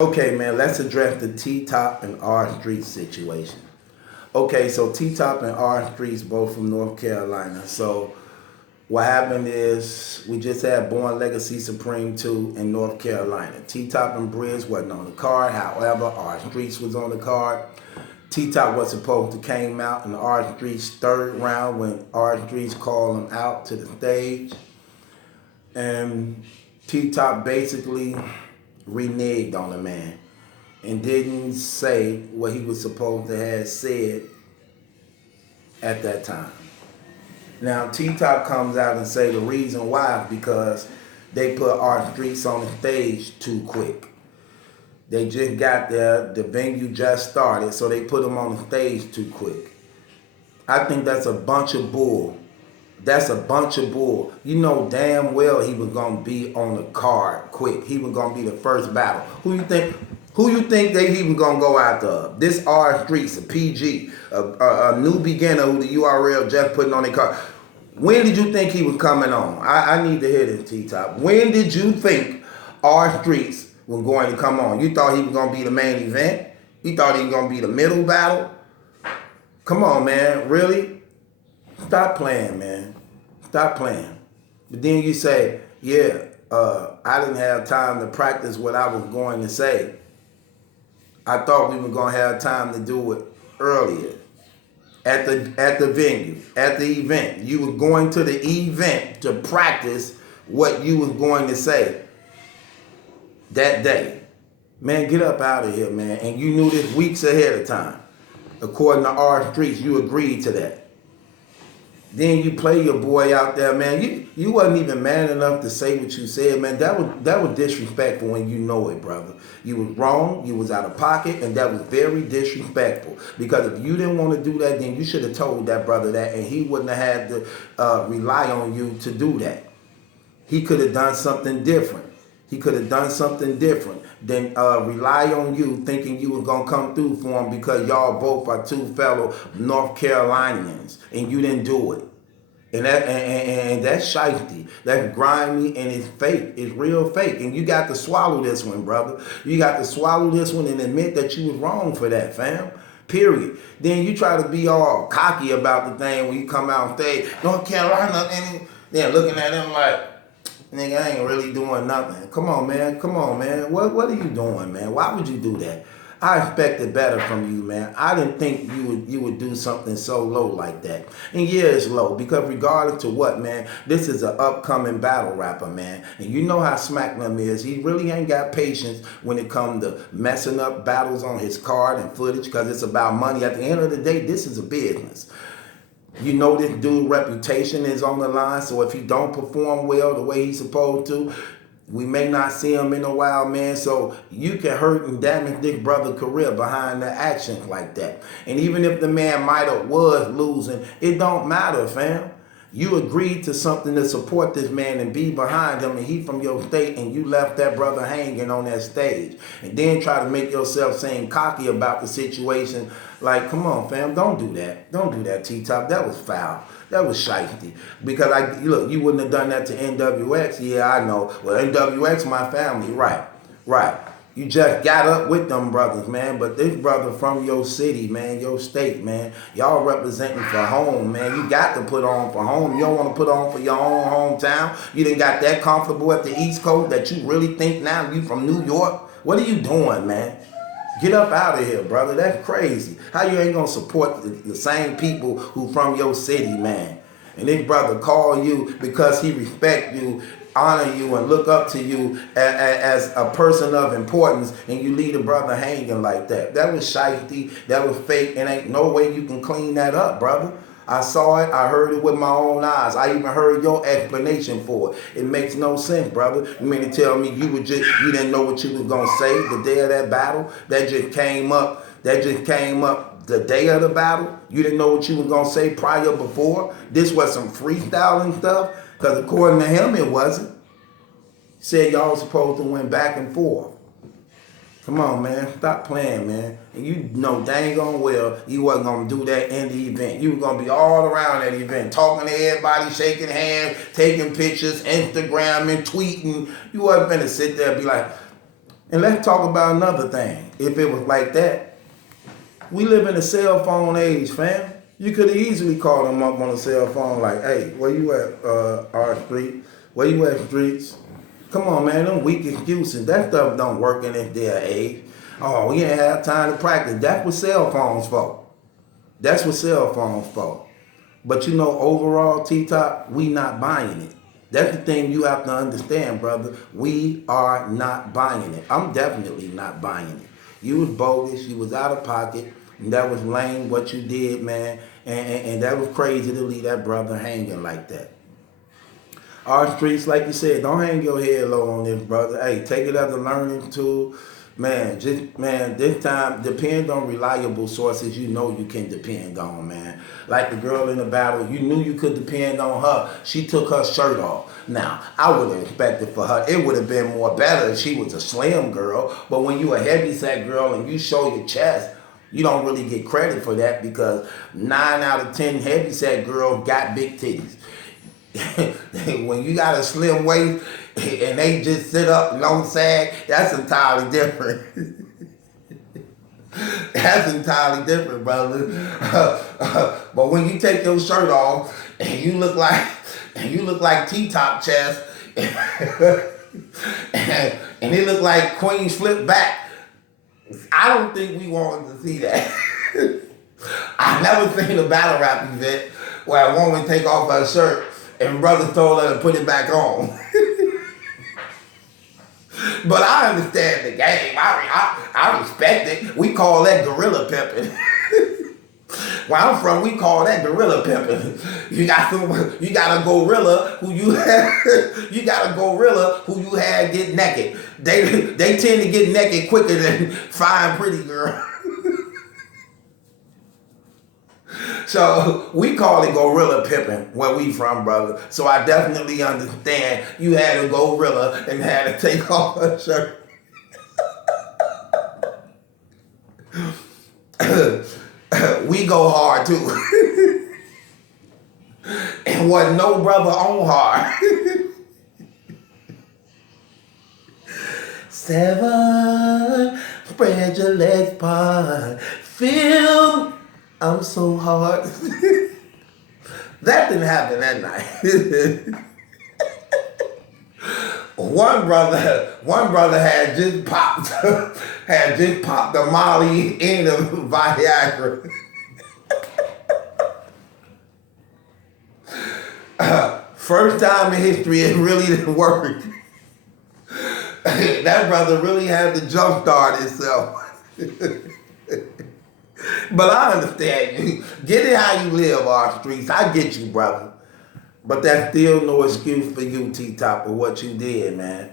Okay, man, let's address the T-Top and RStreetz situation. Okay, so T-Top and RStreetz both from North Carolina. So what happened is we just had Born Legacy Supreme 2 in North Carolina. T-Top and Briz wasn't on the card. However, RStreetz was on the card. T-Top was supposed to came out in RStreetz third round when RStreetz called him out to the stage. And T-Top basically reneged on the man and didn't say what he was supposed to have said at that time. Now T-Top comes out and say the reason why because they put RStreetz on the stage too quick. They just got there, the venue just started, so they put him on the stage too quick. I think that's a bunch of bull. That's a bunch of bull. You know damn well he was gonna be on the card quick. He was gonna be the first battle. Who you think that he was gonna go after? This RStreetz, a PG, a new beginner who the URL just putting on their card. When did you think he was coming on? I need to hear this, T-Top. When did you think RStreetz was going to come on? You thought he was gonna be the main event? You thought he was gonna be the middle battle? Come on, man, really? Stop playing, man. Stop playing. But then you say, yeah, I didn't have time to practice what I was going to say. I thought we were going to have time to do it earlier at the venue, at the event. You were going to the event to practice what you was going to say that day. Man, get up out of here, man. And you knew this weeks ahead of time. According to RStreetz, you agreed to that. Then you play your boy out there, man. You wasn't even man enough to say what you said, man. That was disrespectful when you know it, brother. You was wrong, you was out of pocket, and that was very disrespectful. Because if you didn't want to do that, then you should have told that brother that, and he wouldn't have had to rely on you to do that. He could have done something different. He could have done something different than rely on you thinking you were going to come through for him because y'all both are two fellow North Carolinians and you didn't do it. And that's shifty. That's grimy and it's fake. It's real fake. And you got to swallow this one, brother. You got to swallow this one and admit that you was wrong for that, fam. Period. Then you try to be all cocky about the thing when you come out and say, North Carolina, and then looking at him like, nigga, I ain't really doing nothing. Come on, man. Come on, man. What are you doing, man? Why would you do that? I expected better from you, man. I didn't think you would do something so low like that. And yeah, it's low because regardless to what, man, this is an upcoming battle rapper, man. And you know how Smacknum is. He really ain't got patience when it comes to messing up battles on his card and footage because it's about money. At the end of the day, this is a business. You know this dude's reputation is on the line, so if he don't perform well the way he's supposed to, we may not see him in a while, man. So you can hurt and damage this brother's career behind the actions like that. And even if the man might have was losing, it don't matter, fam. You agreed to something to support this man and be behind him, and he from your state, and you left that brother hanging on that stage. And then try to make yourself seem cocky about the situation. Like, come on, fam, don't do that. Don't do that, T-Top. That was foul. That was shifty. Because, look, you wouldn't have done that to NWX. Yeah, I know. Well, NWX, my family. Right, right. You just got up with them brothers, man. But this brother from your city, man, your state, man, y'all representing for home, man. You got to put on for home. You don't want to put on for your own hometown. You done got that comfortable at the East Coast that you really think now you from New York? What are you doing, man? Get up out of here, brother. That's crazy. How you ain't gonna support the same people who from your city, man? And this brother call you because he respect you, honor you, and look up to you as a person of importance, and you leave a brother hanging like that. That was shifty. That was fake, and ain't no way you can clean that up, brother. I saw it. I heard it with my own eyes. I even heard your explanation for it. It makes no sense, brother. You mean to tell me you didn't know what you was gonna say the day of that battle? That just came up. That just came up the day of the battle. You didn't know what you was gonna say prior before. This was some freestyling stuff. Because according to him, it wasn't. He said y'all supposed to went back and forth. Come on, man. Stop playing, man. And you know dang on well you wasn't going to do that in the event. You were going to be all around that event, talking to everybody, shaking hands, taking pictures, Instagramming, tweeting. You wasn't going to sit there and be like, And let's talk about another thing. If it was like that, we live in a cell phone age, fam. You could have easily called them up on a cell phone like, hey, where you at, R Street? Where you at, Streets? Come on, man, them weak excuses. That stuff don't work in this day and age. Oh, we ain't have time to practice. That's what cell phones for. That's what cell phones for. But you know, overall, T-Top, we not buying it. That's the thing you have to understand, brother. We are not buying it. I'm definitely not buying it. You was bogus. You was out of pocket. And that was lame what you did, man. And that was crazy to leave that brother hanging like that. RStreetz, like you said, don't hang your head low on this, brother. Hey, take it as a learning tool. Man, this time, depend on reliable sources you know you can depend on, man. Like the girl in the battle, you knew you could depend on her. She took her shirt off. Now, I would have expected for her, it would have been more better if she was a slim girl. But when you a heavyset girl and you show your chest, you don't really get credit for that because 9 out of 10 heavyset girls got big titties. When you got a slim waist and they just sit up and don't sag, that's entirely different. That's entirely different, brother. But when you take your shirt off and you look like T-top chest, and it look like Queen's flip back, I don't think we wanted to see that. I never seen a battle rap event where a woman take off her shirt and brothers told her to put it back on. But I understand the game. I respect it. We call that gorilla pimping. Where I'm from, we call that gorilla pimping. You got a gorilla who you had get naked. They tend to get naked quicker than fine pretty girl. So we call it gorilla pimping where we from, brother. So I definitely understand you had a gorilla and had to take off her shirt. We go hard too. And wasn't no brother on hard. 7, spread your legs apart. Feel I'm so hard. That didn't happen that night. One brother had just popped the Molly in the Viagra. First time in history it really didn't work. That brother really had to jumpstart himself. But I understand you. Get it how you live, RStreetz. I get you, brother. But that's still no excuse for you, T-Top, for what you did, man.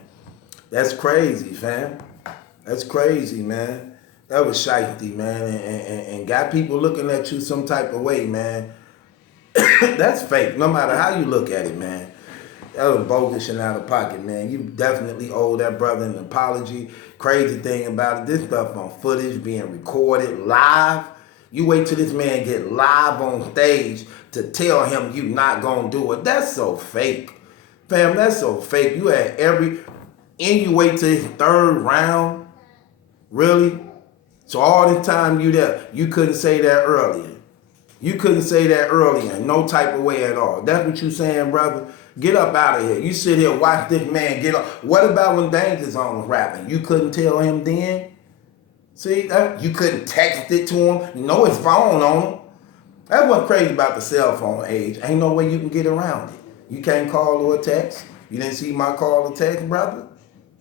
That's crazy, fam. That's crazy, man. That was shiesty, man. And got people looking at you some type of way, man. That's fake, no matter how you look at it, man. That was bogus and out of pocket, man. You definitely owe that brother an apology. Crazy thing about it, this stuff on footage being recorded live. You wait till this man get live on stage to tell him you not gonna do it. That's so fake. Fam, that's so fake. You had and you wait till his 3rd round? Really? So all this time you there, you couldn't say that earlier. You couldn't say that earlier in no type of way at all. That's what you saying, brother? Get up out of here. You sit here, watch this man get up. What about when Danger Zone was rapping? You couldn't tell him then? See, you couldn't text it to him. You know his phone on him. That's what's crazy about the cell phone age. Ain't no way you can get around it. You can't call or text. You didn't see my call or text, brother?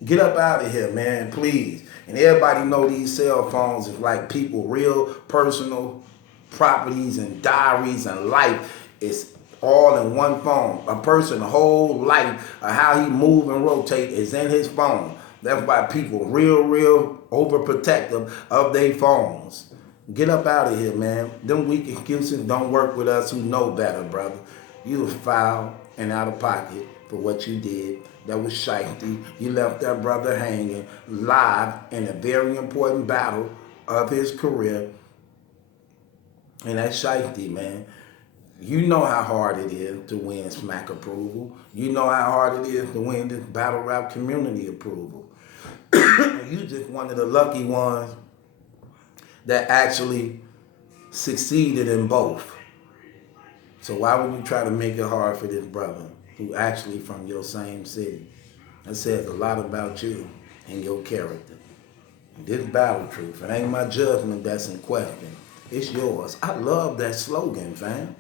Get up out of here, man, please. And everybody know these cell phones is like people real personal properties and diaries and life. It's all in one phone. A person's whole life of how he move and rotate is in his phone. That's why people real overprotective of their phones. Get up out of here, man. Them weak excuses don't work with us who know better, brother. You was foul and out of pocket for what you did. That was shiesty. You left that brother hanging live in a very important battle of his career. And that's shiesty, man. You know how hard it is to win smack approval. You know how hard it is to win this battle rap community approval. You just one of the lucky ones that actually succeeded in both. So why would you try to make it hard for this brother who actually from your same city? That says a lot about you and your character. This battle truth. It ain't my judgment that's in question. It's yours. I love that slogan, fam.